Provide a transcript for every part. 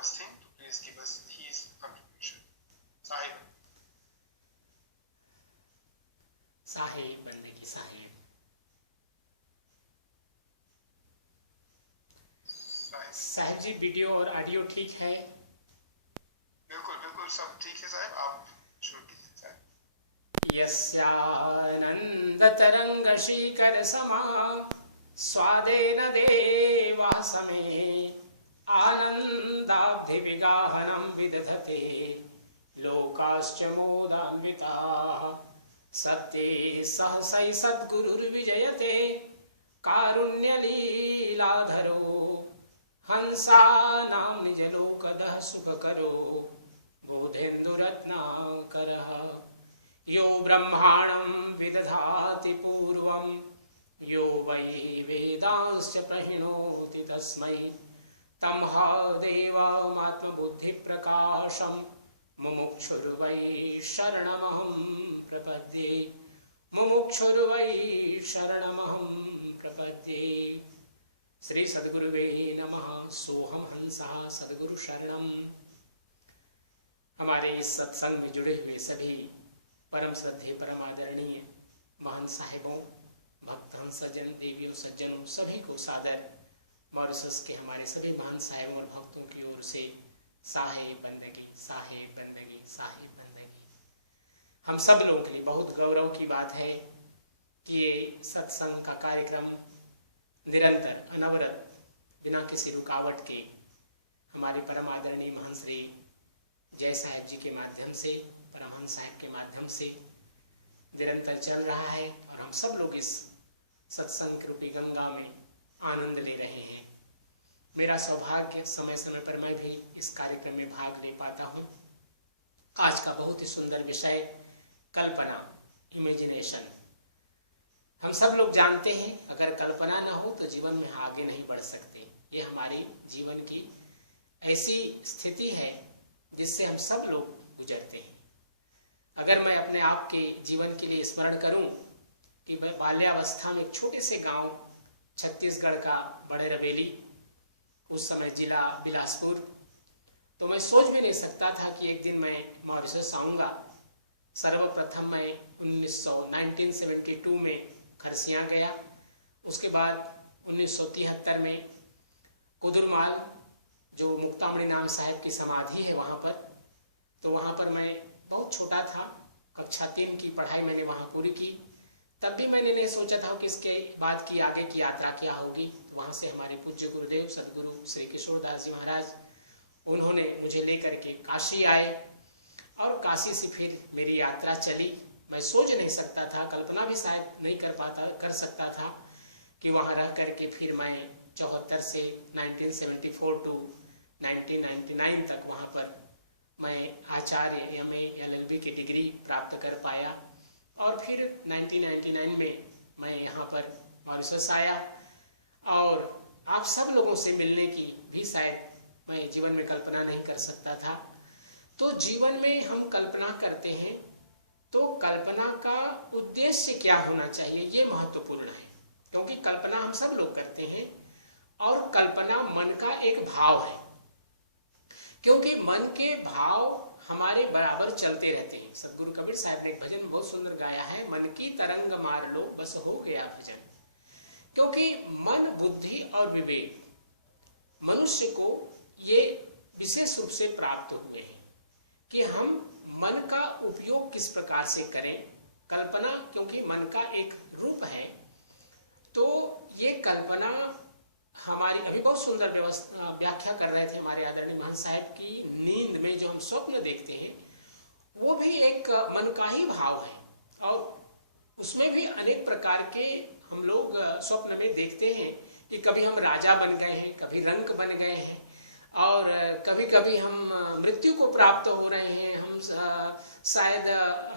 us thing to please give us his contribution. Sahib. Sahib बंदगी साहिब। साहिब जी video और audio ठीक है? बिल्कुल बिल्कुल सब ठीक है साहब, आप शुरू कीजिए साहब। यस्यानंद तरंग शीकर समा स्वादेन देवा समे आनंदाब्धि विगाहनं विदधते लोकाश्च मोदान्विताः सत्ये सहसै सद्गुरुर्विजयते कारुण्यलीलाधरो हंसानां निजलोकदः सुखकरो बोधेन्दुरत्नाकरः यो ब्रह्माणं विदधाति पूर्वं यो वै वेदांश्च प्रहिणोति तस्मै तं हा देवमात्मबुद्धिप्रकाशं मुमुक्षुर्वै शरणमहं प्रपद्ये मुमुक्षुर्वै शरणमहं प्रपद्ये। श्री सद्गुरुवे नमः। सोहम हंसः सद्गुरु शरणम। हमारे इस सत्संग में जुड़े हुए सभी परम श्रद्धेय परम आदरणीय महान साहिबों, भक्तों, सज्जन, देवियों, सज्जनों सभी को सादर मॉरिशस के हमारे सभी महान साहिबों और भक्तों की ओर से साहिब बंदगी साहिब बंदगी साहिब बंदगी। हम सब लोगों के लिए बहुत गौरव की बात है कि ये सत्संग का कार्यक्रम निरंतर अनवरत बिना किसी रुकावट के हमारे परम आदरणीय महान श्री जय साहिब जी के माध्यम से, परमहंस साहिब के माध्यम से निरंतर चल रहा है और हम सब लोग इस सत्संग रूपी गंगा में आनंद ले रहे हैं। मेरा सौभाग्य समय समय पर मैं भी इस कार्यक्रम में भाग ले पाता हूँ। आज का बहुत ही सुंदर विषय कल्पना, इमेजिनेशन। हम सब लोग जानते हैं अगर कल्पना ना हो तो जीवन में आगे नहीं बढ़ सकते। ये हमारी जीवन की ऐसी स्थिति है जिससे हम सब लोग गुजरते हैं। अगर मैं अपने आप के जीवन के लिए स्मरण करूं कि बाल्यावस्था में एक छोटे से गांव छत्तीसगढ़ का बड़े रवेली, उस समय जिला बिलासपुर, तो मैं सोच भी नहीं सकता था कि एक दिन मैं मॉरिशस आऊँगा। सर्वप्रथम मैं 1972 में खरसिया गया। उसके बाद 1973 में कुदुरमाल जो मुक्तामणि नाम साहिब की समाधि है वहाँ पर, तो वहाँ पर मैं बहुत छोटा था, कक्षा 3 की पढ़ाई मैंने वहाँ पूरी की। तब भी मैंने नहीं सोचा था कि इसके बाद की आगे की यात्रा क्या होगी। तो वहाँ से हमारे पूज्य गुरुदेव सदगुरु श्री किशोरदास जी महाराज, उन्होंने मुझे लेकर के काशी आए और काशी से फिर मेरी यात्रा चली। मैं सोच नहीं सकता था, कल्पना भी शायद नहीं कर सकता था कि वहाँ रह करके फिर मैं 74 से 1974 टू 1999 तक वहाँ पर मैं आचार्य MA LLB की डिग्री प्राप्त कर पाया। और फिर 1999 में मैं यहाँ पर मॉरिशस आया और आप सब लोगों से मिलने की भी शायद मैं जीवन में कल्पना नहीं कर सकता था। तो जीवन में हम कल्पना करते हैं तो कल्पना का उद्देश्य क्या होना चाहिए, ये महत्वपूर्ण है। क्योंकि कल्पना हम सब लोग करते हैं और कल्पना मन का एक भाव है। क्योंकि मन के भाव हमारे बराबर चलते रहते हैं। सदगुरु कबीर साहब ने एक भजन बहुत सुंदर गाया है, मन की तरंग मार लो बस हो गया भजन। क्योंकि मन, बुद्धि और विवेक मनुष्य को ये विशेष रूप से प्राप्त हुए हैं कि हम मन का उपयोग किस प्रकार से करें। कल्पना क्योंकि मन का एक रूप है, तो ये कल्पना हमारी अभी बहुत सुंदर व्याख्या कर रहे थे हमारे आदरणीय महान साहिब की। नींद में जो हम स्वप्न देखते हैं वो भी एक मन का ही भाव है और उसमें भी अनेक प्रकार के हम लोग स्वप्न में देखते हैं कि कभी हम राजा बन गए हैं, कभी रंक बन गए हैं और कभी कभी हम मृत्यु को प्राप्त हो रहे हैं। हम शायद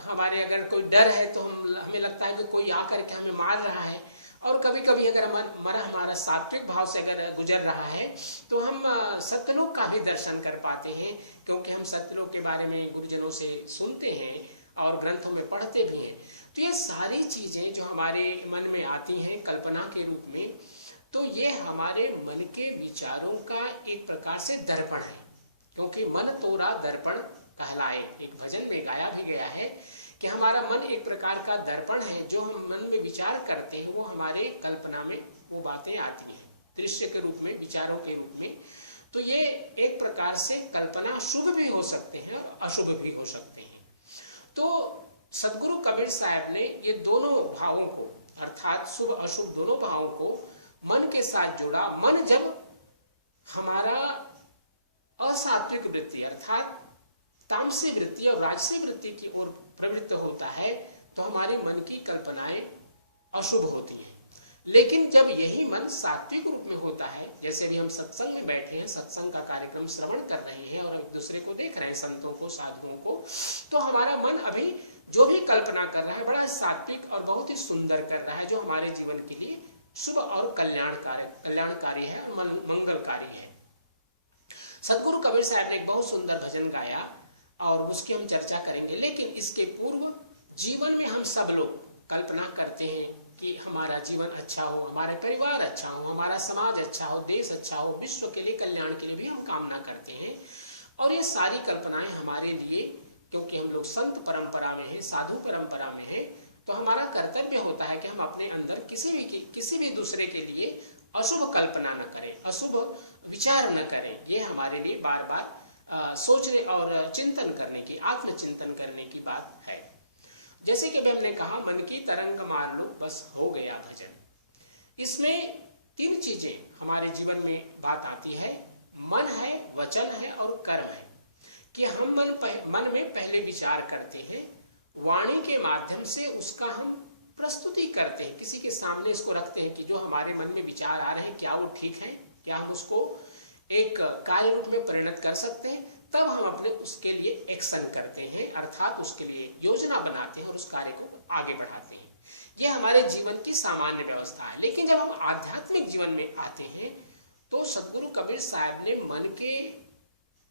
हमारे अगर कोई डर है तो हमें लगता है कि कोई आकर के हमें मार रहा है। और कभी कभी अगर मन हमारा सात्विक भाव से अगर गुजर रहा है तो हम सत्यलोक का भी दर्शन कर पाते हैं। क्योंकि हम सत्यलोक के बारे में गुरुजनों से सुनते हैं और ग्रंथों में पढ़ते भी हैं। तो ये सारी चीजें जो हमारे मन में आती हैं कल्पना के रूप में, तो ये हमारे मन के विचारों का एक प्रकार से दर्पण है। क्योंकि मन तोरा दर्पण कहलाए। एक भजन में गाया भी गया है कि हमारा मन एक प्रकार का दर्पण है, जो हम मन में विचार करते हैं वो हमारे कल्पना में वो बातें आती हैं, दृश्य के रूप में, विचारों के रूप में। तो ये एक प्रकार से कल्पना शुभ भी हो सकते हैं और अशुभ भी हो सकते हैं। तो सदगुरु कबीर साहब ने ये दोनों भावों को, अर्थात शुभ अशुभ दोनों भावों को मन के साथ जोड़ा। मन जब हमारा असात्विक वृत्ति अर्थात तामसी वृत्ति और राजसी वृत्ति की ओर प्रवृत्त होता है तो हमारे मन की कल्पनाएं अशुभ होती हैं। लेकिन जब यही मन सात्विक रूप में होता है, जैसे भी हम सत्संग में बैठे हैं, सत्संग का कार्यक्रम श्रवण कर रहे हैं और एक दूसरे को देख रहे हैं, संतों को, साधुओं को, तो हमारा मन अभी जो भी कल्पना कर रहा है बड़ा सात्विक और बहुत ही सुंदर कर रहा है, जो हमारे जीवन के लिए शुभ और कल्याणकारी है और मंगलकारी है। सदगुरु कबीर साहब ने एक बहुत सुंदर भजन गाया और उसकी हम चर्चा करेंगे। लेकिन इसके पूर्व जीवन में हम सब लोग कल्पना करते हैं कि हमारा जीवन अच्छा हो, हमारे परिवार अच्छा हो, हमारा समाज अच्छा हो, देश अच्छा हो, विश्व के लिए, कल्याण के लिए भी हम कामना करते हैं। और ये सारी कल्पनाएं हमारे लिए, क्योंकि हम लोग संत परंपरा में हैं, साधु परंपरा में हैं, तो हमारा कर्तव्य होता है कि हम अपने अंदर किसी भी दूसरे के लिए अशुभ कल्पना न करें, अशुभ विचार न करें। ये हमारे लिए बार बार सोचने और चिंतन करने की, आत्मचिंतन करने की बात है। जैसे कि हमने कहा, मन की तरंग मार लो बस हो गया भजन। इसमें तीन चीजें हमारे जीवन में बात आती है, मन है, वचन है और कर्म है। कि हम मन में पहले विचार करते हैं, वाणी के माध्यम से उसका हम प्रस्तुति करते हैं, किसी के सामने इसको रखते हैं कि जो हमारे मन में विचार आ रहे हैं क्या वो ठीक है, क्या हम उसको एक कार्य रूप में परिणत कर सकते हैं। तब हम अपने उसके लिए एक्शन करते हैं, अर्थात उसके लिए योजना बनाते हैं और उस कार्य को आगे बढ़ाते हैं। यह हमारे जीवन की सामान्य व्यवस्था है। लेकिन जब हम आध्यात्मिक जीवन में आते हैं तो सदगुरु कबीर साहब ने मन के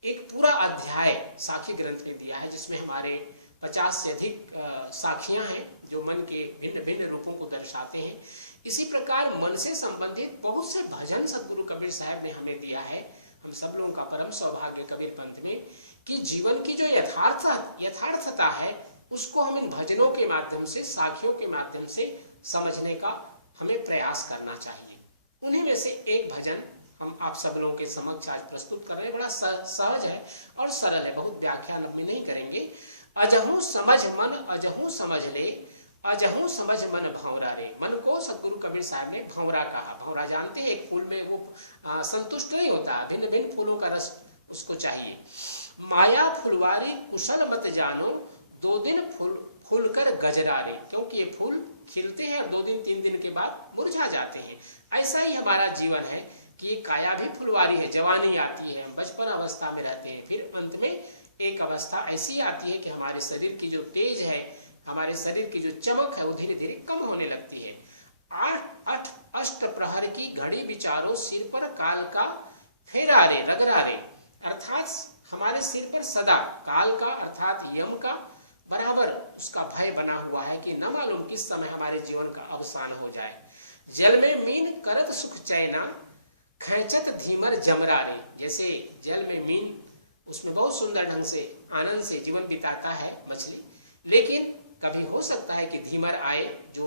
एक पूरा अध्याय साखी ग्रंथ में दिया है, जिसमें हमारे 50 से अधिक साखियां हैं जो मन के भिन्न भिन्न रूपों को दर्शाते हैं। इसी प्रकार मन से संबंधित बहुत से भजन सदगुरु कबीर साहब ने हमें दिया है। हम सब लोगों का परम सौभाग्य कबीर पंथ में कि जीवन की जो यथार्थता है उसको हम इन भजनों के माध्यम से, साखियों के माध्यम से समझने का हमें प्रयास करना चाहिए। उन्हीं में से एक भजन हम आप सब लोगों के समक्ष आज प्रस्तुत कर रहे हैं। बड़ा सहज है और सरल है, बहुत व्याख्यान हम नहीं करेंगे। अजहू समझ मन अजहू समझ ले, अजहू समझ मन भंवरा रे। मन को सदगुरु कबीर साहब ने भंवरा कहा। भंवरा जानते हैं, एक फूल में वो संतुष्ट नहीं होता, भिन्न भिन्न फूलों का रस उसको चाहिए। माया फुलवारी कुशल मत जानो, 2 दिन फूल कर गजरा रे। क्योंकि ये फूल खिलते हैं और 2 दिन 3 दिन के बाद मुरझा जाते हैं। ऐसा ही हमारा जीवन है कि काया भी फुलवारी है, जवानी आती है, बचपन अवस्था में रहते हैं, फिर अंत में एक अवस्था ऐसी आती है कि हमारे शरीर की जो तेज है, हमारे शरीर की जो चमक है वो धीरे धीरे कम होने लगती है। 8 अष्ट प्रहर की घड़ी विचारो, सिर पर काल का फेरा रे रगरा रे। अर्थात हमारे सिर पर सदा काल का अर्थात यम का बराबर उसका भय बना हुआ है कि न मालूम किस समय हमारे जीवन का अवसान हो जाए। जल में मीन करत सुख चैना, खैचत धीमर जमरा रे। जैसे जल में मीन उसमें बहुत सुंदर ढंग से आनंद से जीवन बिताता है मछली, लेकिन कभी हो सकता है कि धीमर आए जो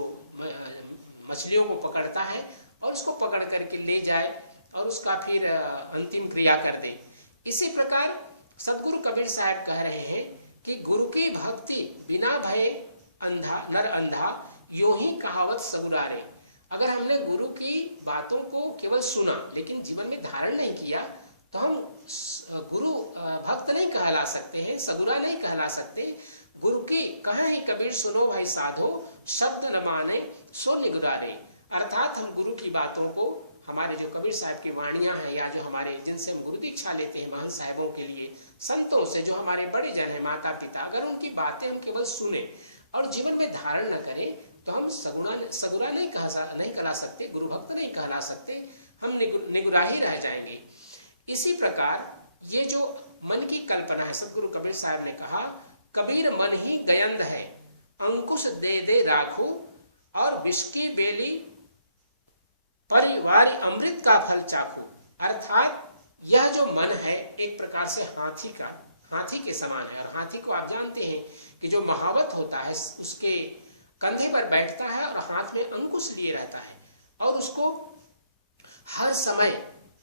मछलियों को पकड़ता है और उसको पकड़ करके ले जाए और उसका फिर अंतिम क्रिया कर दे। इसी प्रकार सदगुरु कबीर साहब कह रहे हैं कि गुरु की भक्ति बिना भय अंधा नर अंधा, यूं ही कहावत सगुरा रे। अगर हमने गुरु की बातों को केवल सुना लेकिन जीवन में धारण नहीं किया तो हम गुरु भक्त नहीं कहला सकते हैं, सगुरा नहीं कहला सकते। गुरु की कहे ही कबीर सुनो भाई साधो, शब्द न माने सो निगुरारे। अर्थात हम गुरु की बातों को, हमारे जो कबीर साहब की वाणियां हैं या जो हमारे जिनसे हम गुरु दीक्षा लेते हैं महंत साहिबों के लिए, संतों से, जो हमारे बड़े जन है, माता पिता, अगर उनकी बातें हम केवल सुने और जीवन में धारण न करें तो हम सगुरा नहीं कहला सकते, गुरु भक्त नहीं कहला सकते, हम निगुराही रह जाएंगे। इसी प्रकार ये जो मन की कल्पना है, सदगुरु कबीर साहब ने कहा, कबीर मन ही गयंद है, अंकुश दे दे राखो, और विष की बेली परिवार अमृत का फल चाखो। अर्थात यह जो मन है एक प्रकार से हाथी के समान है। और हाथी को आप जानते हैं कि जो महावत होता है उसके कंधे पर बैठता है और हाथ में अंकुश लिए रहता है और उसको हर समय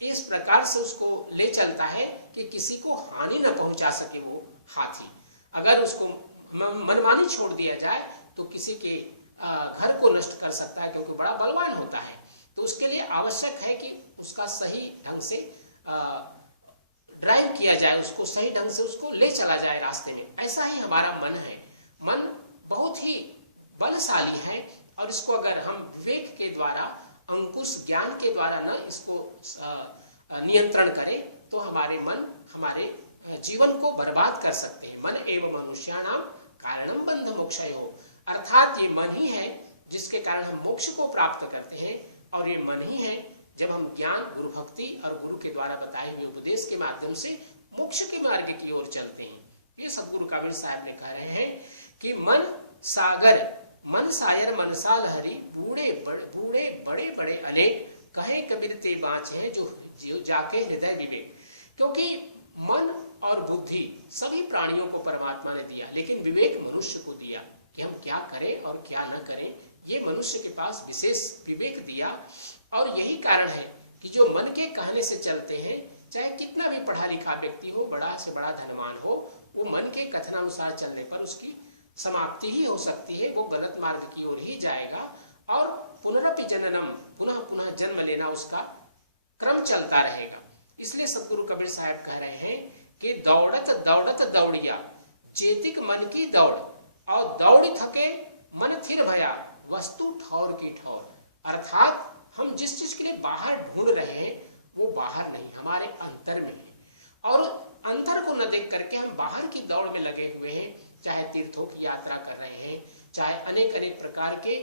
इस प्रकार से उसको ले चलता है कि किसी को हानि न पहुंचा सके वो हाथी। अगर उसको मनमानी छोड़ दिया जाए तो किसी के घर को नष्ट कर सकता है, क्योंकि बड़ा बलवान होता है। तो उसके लिए आवश्यक है कि उसका सही ढंग से ड्राइव किया जाए, उसको सही ढंग से उसको ले चला जाए रास्ते में। ऐसा ही हमारा मन है। मन बहुत ही बलशाली है और इसको अगर हम विवेक के द्वारा, अंकुश ज्ञान के द्वारा न इसको नियंत्रण करें तो हमारे मन हमारे जीवन को बर्बाद कर सकते हैं। मन एवं मनुष्याणाम कारणम बंध मोक्षयो, अर्थात ये मन ही है जिसके कारण हम मोक्ष को प्राप्त करते हैं। और ये मन ही है जब हम ज्ञान, गुरु भक्ति और गुरु के द्वारा बताए हुए उपदेश के माध्यम से मोक्ष के मार्ग की ओर चलते हैं। ये सदगुरु कबीर साहब ने कह रहे हैं कि मन सागर मन सायर मनसा लहरी, बूढ़े बड़े बड़े अनेक, कहे कबीर ते बाँचे हैं जो जाके हृदय विवेक। क्योंकि मन और बुद्धि सभी प्राणियों को परमात्मा ने दिया, लेकिन विवेक मनुष्य को दिया कि हम क्या करें और क्या न करें। ये मनुष्य के पास विशेष विवेक दिया। और यही कारण है कि जो मन के कहने से चलते हैं, चाहे कितना भी पढ़ा लिखा व्यक्ति हो, बड़ा से बड़ा धनवान हो, वो मन के कथनानुसार चलने पर उसकी समाप्ति ही हो सकती है। वो गलत मार्ग की ओर ही जाएगा और पुनरपि जननम, पुनः पुनः जन्म लेना उसका क्रम चलता रहेगा। इसलिए सतगुरु कबीर साहब कह रहे हैं कि दौड़त दौड़त दौड़िया, चेतिक मन की दौड़, और दौड़ी थके मन थिर भया, वस्तु ठौर की ठौर। अर्थात हम जिस चीज के लिए बाहर ढूंढ रहे हैं वो बाहर नहीं, हमारे अंतर में है। और अंतर को न देख करके हम बाहर की दौड़ में लगे हुए हैं। चाहे तीर्थों की यात्रा कर रहे हैं, चाहे अनेक अनेक प्रकार के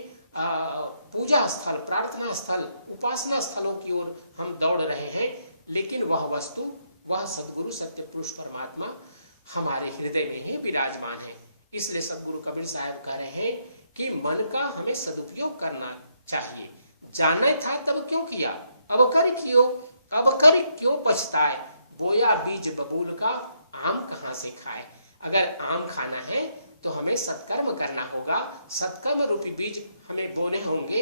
पूजा स्थल, प्रार्थना स्थल, उपासना स्थलों की ओर हम दौड़ रहे हैं, लेकिन वह वस्तु, वह सदगुरु सत्य पुरुष परमात्मा हमारे हृदय में ही विराजमान है। इसलिए सदगुरु कबीर साहब कह रहे हैं कि मन का हमें सदुपयोग करना चाहिए। जानना था तब क्यों किया, अब कर क्यों पछताए, बोया बीज बबूल का आम कहां से खाए। अगर आम खाना है तो हमें सत्कर्म करना होगा, सत्कर्म रूपी बीज हमें बोने होंगे,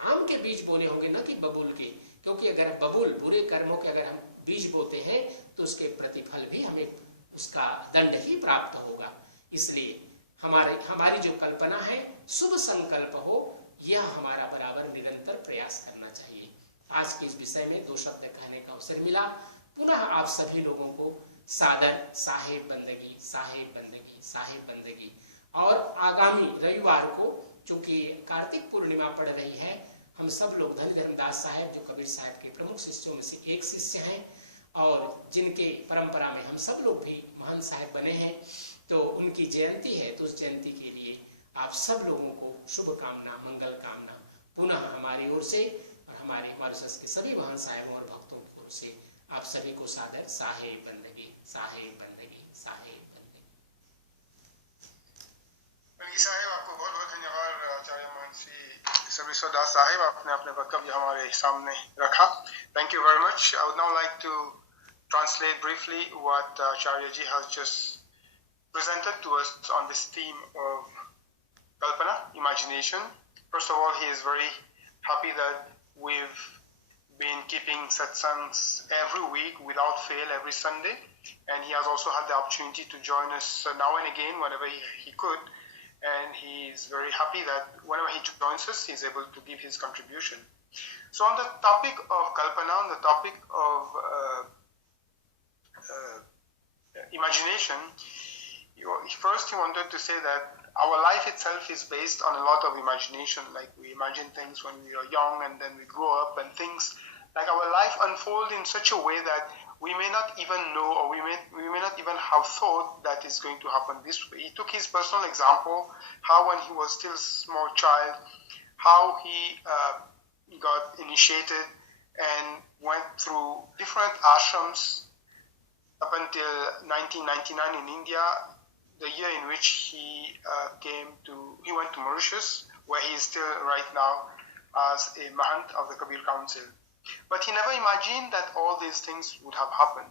आम के बीज बोने होंगे, न कि बबूल के। क्योंकि अगर बबूल, बुरे कर्मों के अगर हम बीज बोते हैं तो उसके प्रतिफल भी हमें उसका दंड ही प्राप्त होगा। इसलिए हमारी जो कल्पना है, शुभ संकल्प हो, यह हमारा बराबर निरंतर प्रयास करना चाहिए। आज के इस विषय में 2 शब्द कहने का अवसर मिला। पुनः आप सभी लोगों को सादर साहेब बंदगी, साहेब बंदगी, साहेब बंदगी। और आगामी रविवार को, चूंकि कार्तिक पूर्णिमा पड़ रही है, हम सब लोग धन धर्मदास साहेब, जो कबीर साहब के प्रमुख शिष्यों में से एक शिष्य हैं और जिनके परंपरा में हम सब लोग भी महान साहेब बने हैं, तो उनकी जयंती है। तो उस जयंती के लिए आप सब लोगों को शुभकामना, मंगल कामना पुनः हमारी ओर से और हमारे मॉरिशस के सभी महान साहेबों और भक्तों की ओर से आप सभी को सादर साहेब बंदगी, साहेब बंदगी, साहेब बंदगी। बंदगी साहेब, आपको बहुत बहुत धन्यवाद। आचार्य महंत श्री दास साहेब, आपने अपने वक्तव्य हमारे सामने रखा। Thank you very much. I would now like to translate briefly what Acharya ji has just presented to us on this theme of Kalpana, imagination. First of all, he is very happy that we've been keeping satsangs every week without fail every Sunday, and he has also had the opportunity to join us now and again whenever he could, and he is very happy that whenever he joins us, he is able to give his contribution. So on the topic of Kalpana, on the topic of imagination, first he wanted to say that our life itself is based on a lot of imagination. Like we imagine things when we are young and then we grow up, and things like our life unfold in such a way that we may not even know, or we may not even have thought that is going to happen this way. He took his personal example, how when he was still a small child, how he got initiated and went through different ashrams up until 1999 in India, the year in which he went to Mauritius, where he is still right now as a Mahant of the Kabir Council. But he never imagined that all these things would have happened.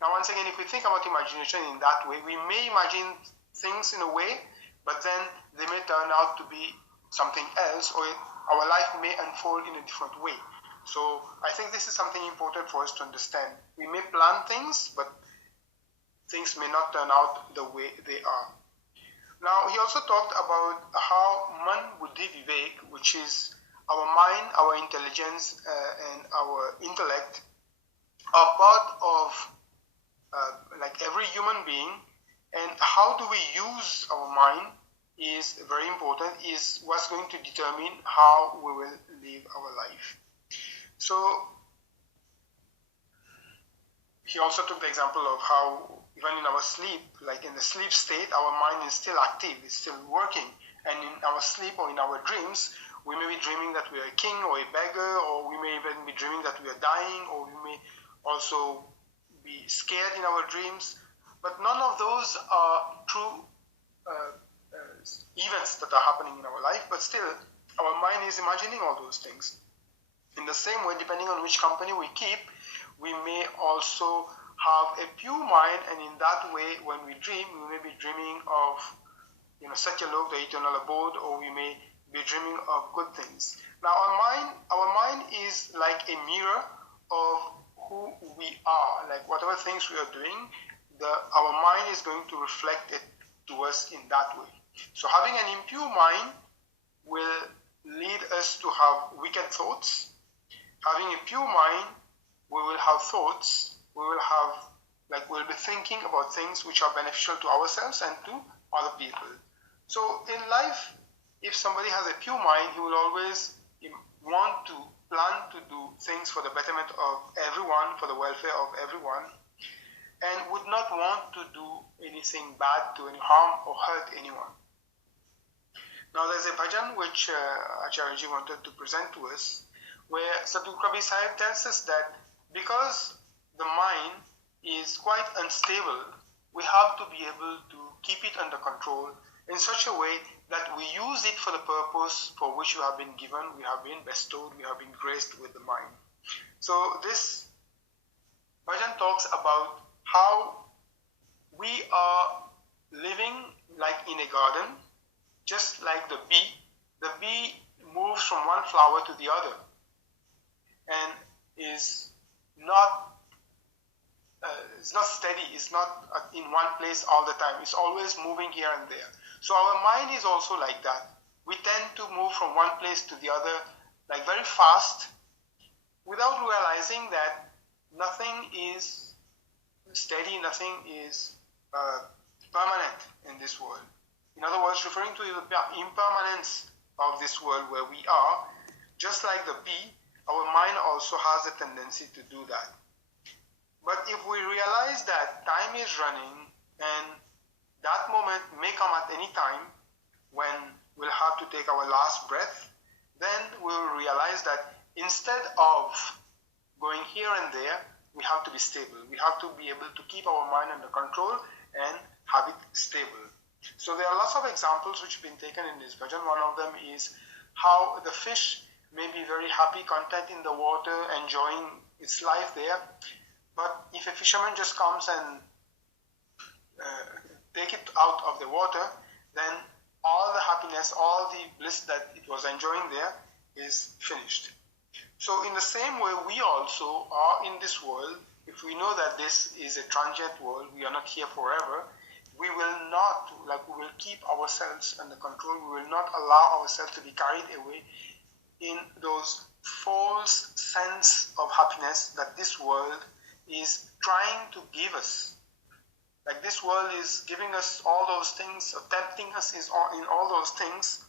Now, once again, if we think about imagination in that way, we may imagine things in a way, but then they may turn out to be something else, or our life may unfold in a different way. So I think this is something important for us to understand. We may plan things, but things may not turn out the way they are. Now, he also talked about how man buddhi vivek, which is our mind, our intelligence, and our intellect, are part of like every human being, and how do we use our mind is very important, is what's going to determine how we will live our life. So he also took the example of how even in our sleep, like in the sleep state, our mind is still active, it's still working, and in our sleep or in our dreams, we may be dreaming that we are a king or a beggar, or we may even be dreaming that we are dying, or we may also be scared in our dreams, but none of those are true events that are happening in our life, but still our mind is imagining all those things. In the same way, depending on which company we keep, we may also have a pure mind, and in that way, when we dream, we may be dreaming of, Satyalok, the eternal abode, or we may be dreaming of good things. Now, our mind is like a mirror of who we are. Like whatever things we are doing, our mind is going to reflect it to us in that way. So having an impure mind will lead us to have wicked thoughts. Having a pure mind, we will have thoughts, we'll be thinking about things which are beneficial to ourselves and to other people. So in life, if somebody has a pure mind, he will always want to plan to do things for the betterment of everyone, for the welfare of everyone, and would not want to do anything bad to any harm or hurt anyone. Now there's a bhajan which Acharyaji wanted to present to us, where Sadhguru Kabir Sahib tells us that because the mind is quite unstable, we have to be able to keep it under control in such a way that we use it for the purpose for which we have been given, we have been bestowed, we have been graced with the mind. So this bhajan talks about how we are living like in a garden, just like the bee. The bee moves from one flower to the other and is not steady, it's not in one place all the time, it's always moving here and there. So our mind is also like that. We tend to move from one place to the other like very fast without realizing that nothing is steady, nothing is permanent in this world. In other words, referring to the impermanence of this world where we are, just like the bee, our mind also has a tendency to do that. But if we realize that time is running and that moment may come at any time when we'll have to take our last breath, then we'll realize that instead of going here and there, we have to be stable. We have to be able to keep our mind under control and have it stable. So there are lots of examples which have been taken in this bhajan. One of them is how the fish may be very happy, content in the water, enjoying its life there. But if a fisherman just comes and take it out of the water, then all the happiness, all the bliss that it was enjoying there is finished. So in the same way, we also are in this world. If we know that this is a transient world, we are not here forever, we will keep ourselves under control. We will not allow ourselves to be carried away in those false sense of happiness that this world is trying to give us. Like this world is giving us all those things, or tempting us in all those things.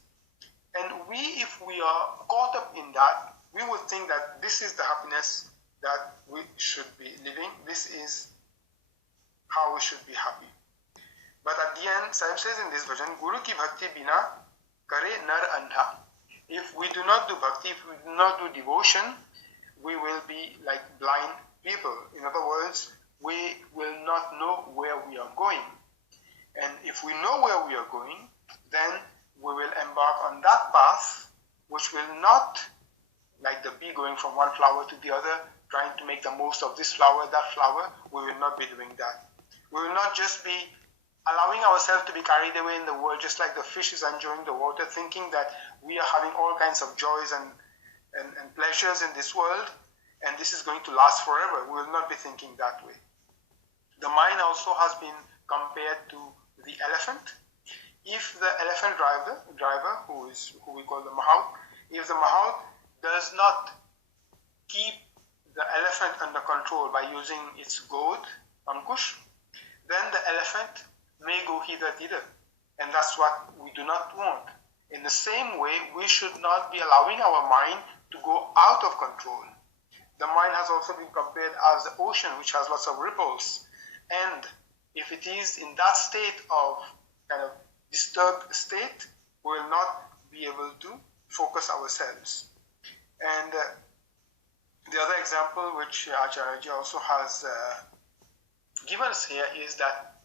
And if we are caught up in that, we would think that this is the happiness that we should be living. This is how we should be happy. But at the end, Sahib says in this version, Guru ki bhakti bina kare nar andha. If we do not do bhakti, if we do not do devotion, we will be like blind people. In other words, we will not know where we are going. And if we know where we are going, then we will embark on that path, which will not, like the bee going from one flower to the other, trying to make the most of this flower, that flower. We will not be doing that. We will not just be allowing ourselves to be carried away in the world, just like the fish is enjoying the water, thinking that we are having all kinds of joys and pleasures in this world, and this is going to last forever. We will not be thinking that way. The mind also has been compared to the elephant. If the elephant driver, who we call the mahout, if the mahout does not keep the elephant under control by using its goad, ankush, then the elephant may go hither-thither, and that's what we do not want. In the same way, we should not be allowing our mind to go out of control. The mind has also been compared as the ocean, which has lots of ripples, and if it is in that state of kind of disturbed state, we will not be able to focus ourselves. And the other example which Acharya also has given us here is that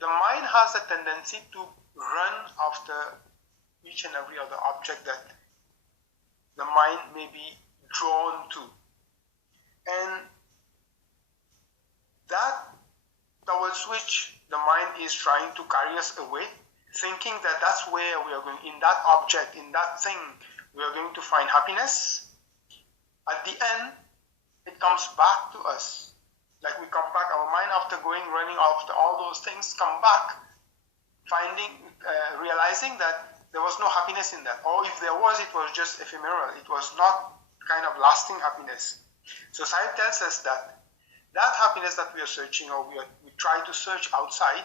the mind has a tendency to run after each and every other object that the mind may be drawn to. And that towards which the mind is trying to carry us away, thinking that that's where we are going, in that object, in that thing, we are going to find happiness. At the end, it comes back to us. Like we come back, our mind after running after all those things, come back, realizing that there was no happiness in that. Or if there was, it was just ephemeral. It was not kind of lasting happiness. So Sahib tells us that happiness that we are searching, or we try to search outside,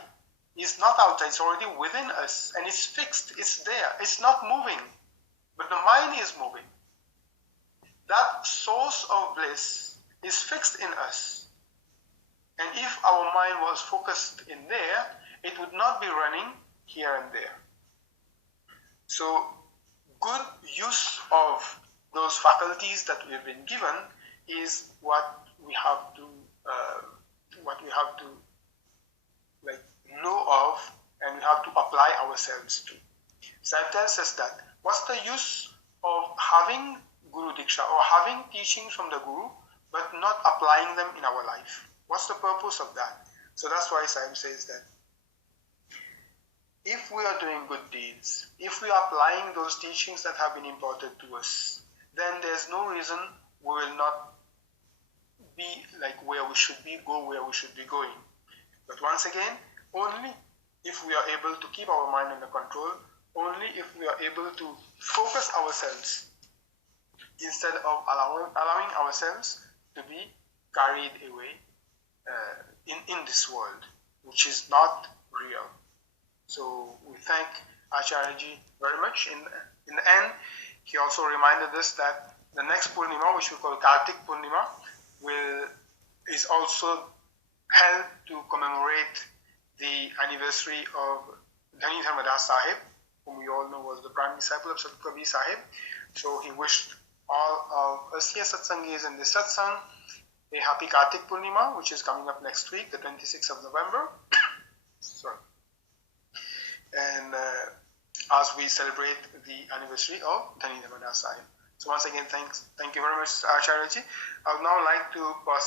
is not outside. It's already within us, and it's fixed. It's there. It's not moving, but the mind is moving. That source of bliss is fixed in us. And if our mind was focused in there, it would not be running here and there. So good use of those faculties that we have been given is what we have to know of, and we have to apply ourselves to. Sahib tells us that what's the use of having Guru Diksha or having teachings from the Guru but not applying them in our life? What's the purpose of that? So that's why Sahib says that if we are doing good deeds, if we are applying those teachings that have been imparted to us, then there's no reason we will not be like where we should be, go where we should be going. But once again, only if we are able to keep our mind under control, only if we are able to focus ourselves instead of allowing ourselves to be carried away in this world, which is not real. So we thank Acharyaji very much. In the end, he also reminded us that the next Purnima, which we call Kartik Purnima, is also held to commemorate the anniversary of Dhani Dharmadas Sahib, whom we all know was the prime disciple of Sadhguru Kabir Sahib. So he wished all of us here Satsangis in this Satsang a happy Kartik Purnima, which is coming up next week, the 26th of November. Sorry. And as we celebrate the anniversary of Dhani Dharmadas Sahib. So once again, thank you very much, Acharyaji. I would now like to pass